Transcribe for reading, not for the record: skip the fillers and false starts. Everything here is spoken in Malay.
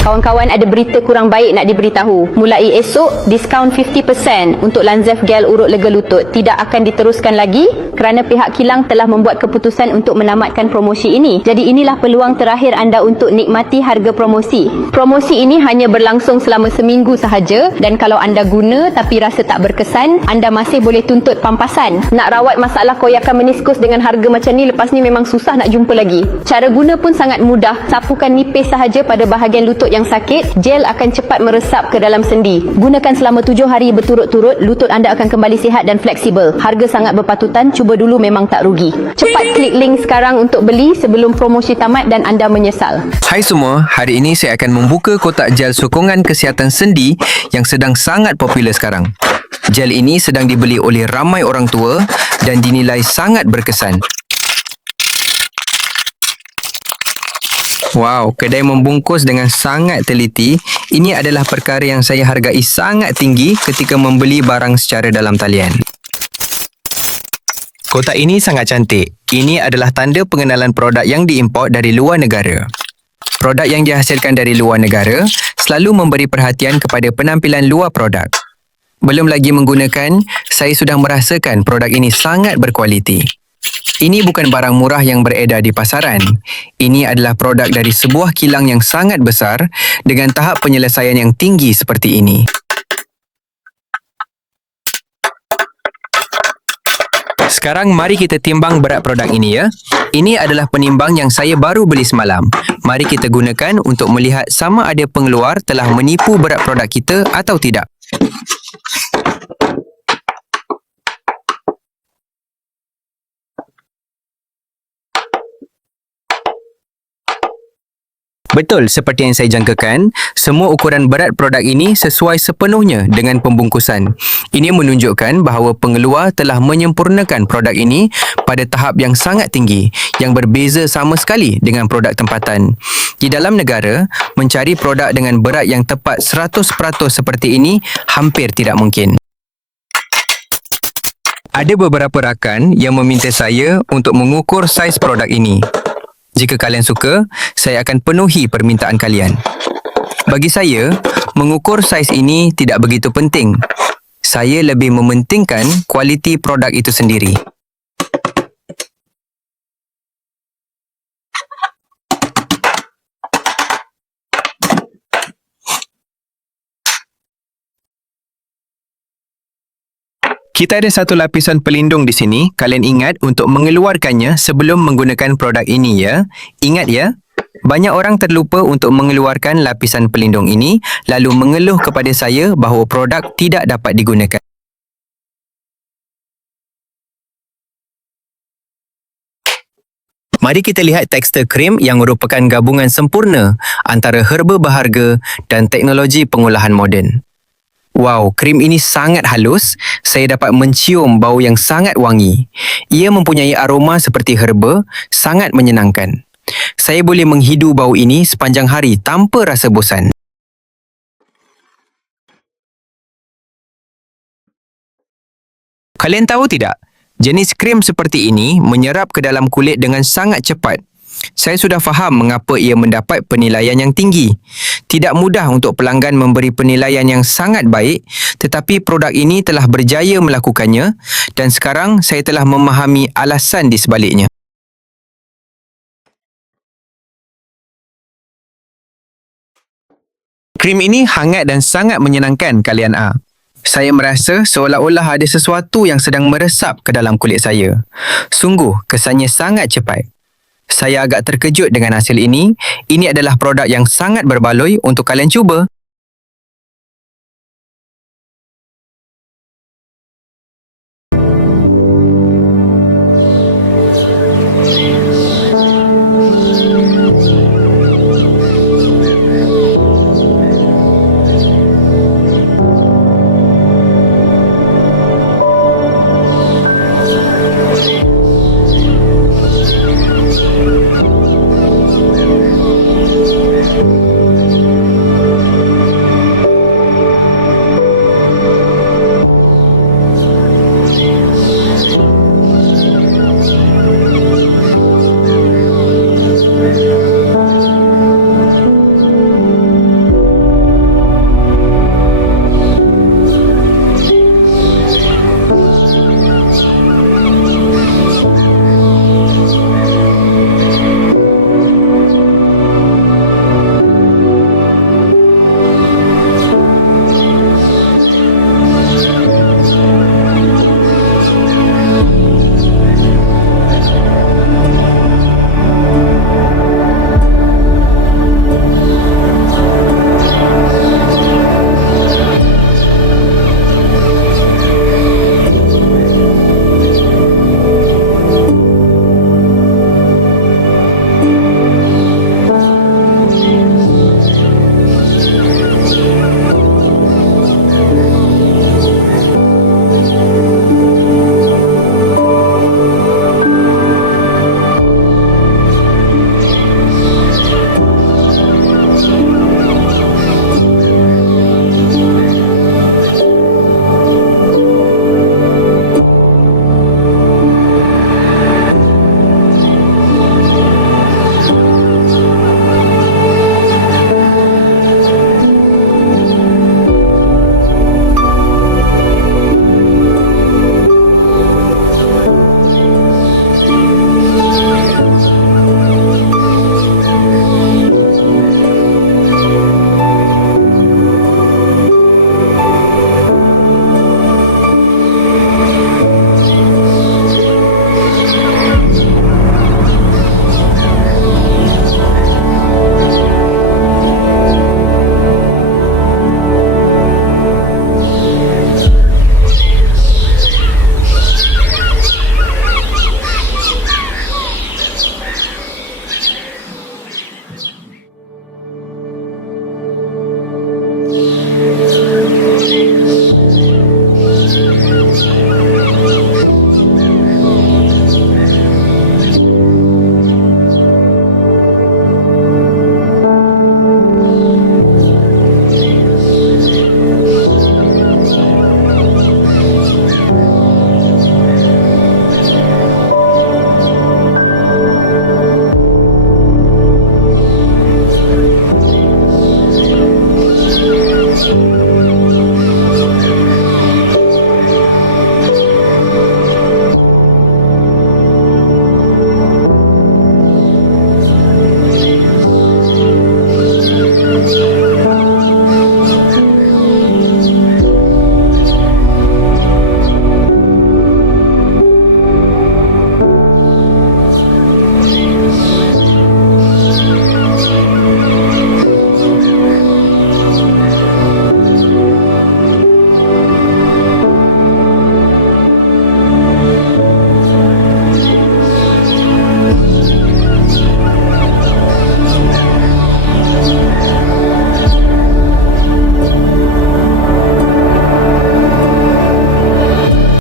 Kawan-kawan ada berita kurang baik nak diberitahu. Mulai esok, diskaun 50% untuk Lanzef Gel Urut Lega Lutut tidak akan diteruskan lagi kerana pihak kilang telah membuat keputusan untuk menamatkan promosi ini. Jadi inilah peluang terakhir anda untuk nikmati harga promosi. Promosi ini hanya berlangsung selama seminggu sahaja dan kalau anda guna tapi rasa tak berkesan, anda masih boleh tuntut pampasan. Nak rawat masalah koyakan meniskus dengan harga macam ni lepas ni memang susah nak jumpa lagi. Cara guna pun sangat mudah. Sapukan nipis sahaja pada bahagian lutut yang sakit, gel akan cepat meresap ke dalam sendi. Gunakan selama 7 hari berturut-turut, lutut anda akan kembali sihat dan fleksibel. Harga sangat berpatutan, cuba dulu memang tak rugi. Cepat klik link sekarang untuk beli sebelum promosi tamat dan anda menyesal. Hai semua, hari ini saya akan membuka kotak gel sokongan kesihatan sendi yang sedang sangat popular sekarang. Gel ini sedang dibeli oleh ramai orang tua dan dinilai sangat berkesan. Wow, kedai membungkus dengan sangat teliti. Ini adalah perkara yang saya hargai sangat tinggi ketika membeli barang secara dalam talian. Kotak ini sangat cantik. Ini adalah tanda pengenalan produk yang diimport dari luar negara. Produk yang dihasilkan dari luar negara selalu memberi perhatian kepada penampilan luar produk. Belum lagi menggunakan, saya sudah merasakan produk ini sangat berkualiti. Ini bukan barang murah yang beredar di pasaran. Ini adalah produk dari sebuah kilang yang sangat besar dengan tahap penyelesaian yang tinggi seperti ini. Sekarang mari kita timbang berat produk ini ya. Ini adalah penimbang yang saya baru beli semalam. Mari kita gunakan untuk melihat sama ada pengeluar telah menipu berat produk kita atau tidak. Betul seperti yang saya jangkakan, semua ukuran berat produk ini sesuai sepenuhnya dengan pembungkusan. Ini menunjukkan bahawa pengeluar telah menyempurnakan produk ini pada tahap yang sangat tinggi, yang berbeza sama sekali dengan produk tempatan. Di dalam negara, mencari produk dengan berat yang tepat 100% seperti ini hampir tidak mungkin. Ada beberapa rakan yang meminta saya untuk mengukur saiz produk ini. Jika kalian suka, saya akan penuhi permintaan kalian. Bagi saya, mengukur saiz ini tidak begitu penting. Saya lebih mementingkan kualiti produk itu sendiri. Kita ada satu lapisan pelindung di sini. Kalian ingat untuk mengeluarkannya sebelum menggunakan produk ini ya. Ingat ya, banyak orang terlupa untuk mengeluarkan lapisan pelindung ini lalu mengeluh kepada saya bahawa produk tidak dapat digunakan. Mari kita lihat tekstur krim yang merupakan gabungan sempurna antara herba berharga dan teknologi pengolahan moden. Wow, krim ini sangat halus. Saya dapat mencium bau yang sangat wangi. Ia mempunyai aroma seperti herba, sangat menyenangkan. Saya boleh menghidu bau ini sepanjang hari tanpa rasa bosan. Kalian tahu tidak? Jenis krim seperti ini menyerap ke dalam kulit dengan sangat cepat. Saya sudah faham mengapa ia mendapat penilaian yang tinggi. Tidak mudah untuk pelanggan memberi penilaian yang sangat baik, tetapi produk ini telah berjaya melakukannya dan sekarang saya telah memahami alasan di sebaliknya. Krim ini hangat dan sangat menyenangkan kalian A. Saya merasa seolah-olah ada sesuatu yang sedang meresap ke dalam kulit saya. Sungguh, kesannya sangat cepat. Saya agak terkejut dengan hasil ini. Ini adalah produk yang sangat berbaloi untuk kalian cuba.